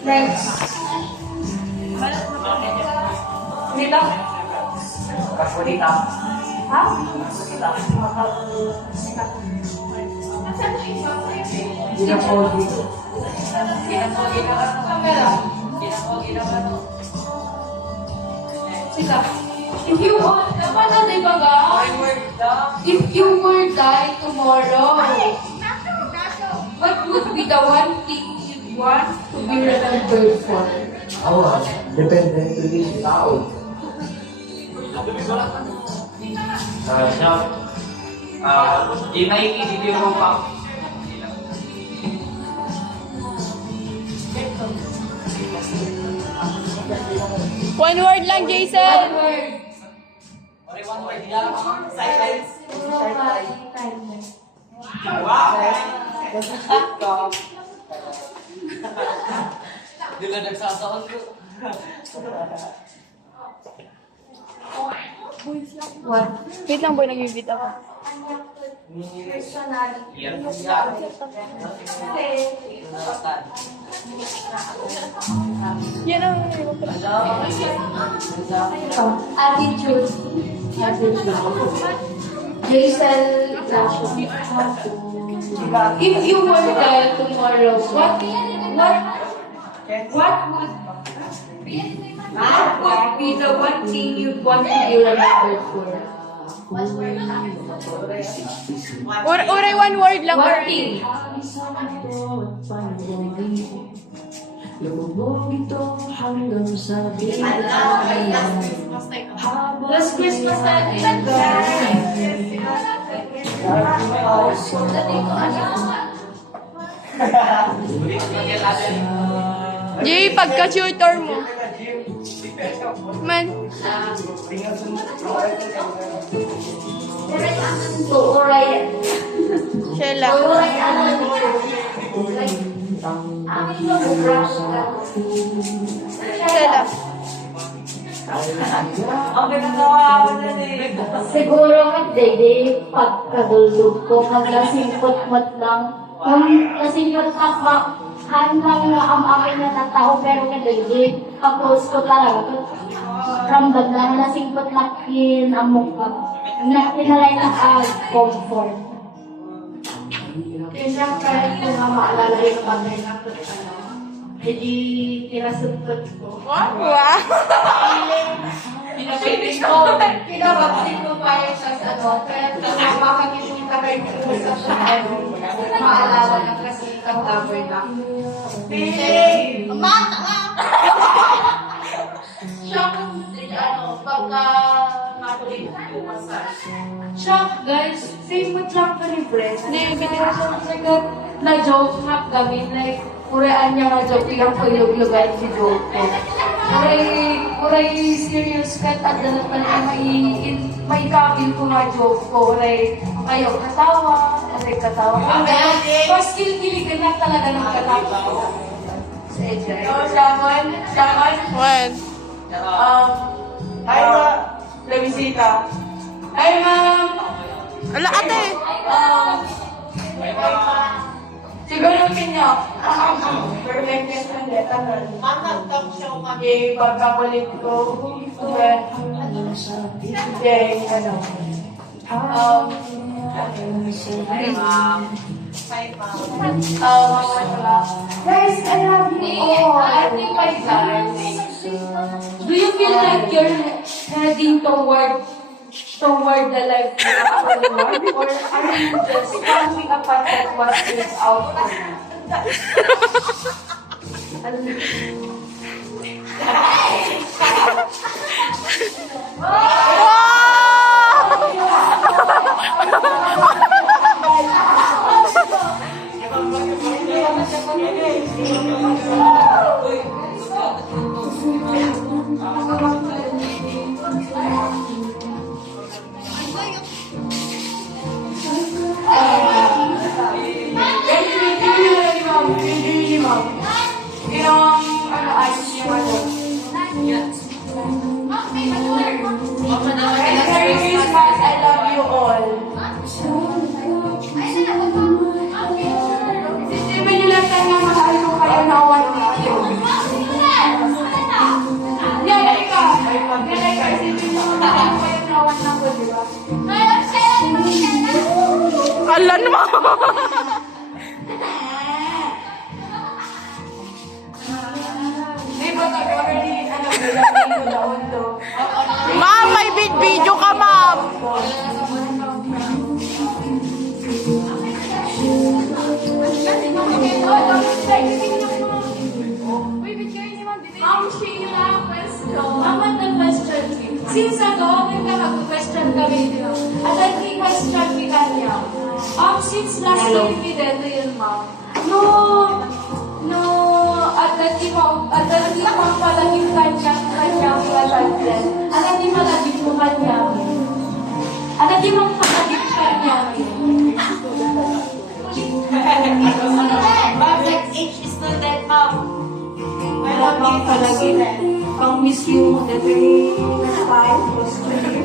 Next. Dito? Kasulita. Ha? Ginapogi. Sila. If you want, paano diba ga? If you were die tomorrow, what would be the one thing you want to be remembered for? Depende to this tao. Siya, di nakikinig mo pa. One word lang, Jason. One word. One word lang. Silence. Di ba nagsasaon ko? What? Wait lang, boy. Nag-ibit ako. Yan. Yan ang Attitude. Jason. If you were there tomorrow, what would be the one thing you'd want to be remembered for? Uray, one word lang. One thing. Last Christmas natin. Jay, pagka-tutor mo. Man. Alright. Sheila. Sheila. Siguro hindi, pagkadulog ko, maglasingkot-mot lang. Kung nasingkot ka, handang na ang akin na natao, pero hindi. Pag-close ko talaga, ramdam lang, nasingkot lang amok ka. Tinalay na comfort. Yun lang kahit kung nga maalala yung bagay na hindi tinasugtot ko. Wow. Pinapilit ko, pinababalik ko pa yung sa kaya makakikita kayo sa siya. Maalala na kasi kataboy na. Mata nga! Shock, pagka natuloy yung massage. Shock, guys. Favorite lang pa ni Brent. Hindi, siya na-joke nga kami. Like, kuraan niya nga joke lang ko ilog-ilogan si joke ko. Kuray serious ka at dalat pa na may kabil ko nga joke ko. Kuray kayo katawa, katawa ko. Mas kilig-kiligan lang talaga ng katawa ko. Sa Ejay. Shamon. One. Hi, Levisita. Hi, ma'am. Ala, ate. Siguro kinyo. Perfect yes ang letanan. Managtap siya kami pagkapalit ko. Yay, ano. Guys, I love you all. I think my guys. Do you feel like you're heading toward the life you want? Or are you just coming upon that what is out Merry Christmas, I love you all. Hindi ba nila ikaw. Isipin mo na ako yung nawan ng ko, di ba? Alan mo. Di ba already, nilagay ko doon to. Ma'am, may video ka, ma'am. Ma'am, Sheila, question. Ma'am, the question. Since ako, nagka-question kami dito. At nag-question ni kanya. Since last time we did yun, ma'am. No, at hindi mo palaging kanyang lalagyan. At hindi malaging mo kanyang. At hindi mo palaging kanyang. Ma'am, like each student, ma'am. Wala bang palaging pang-miss you the very 5 question.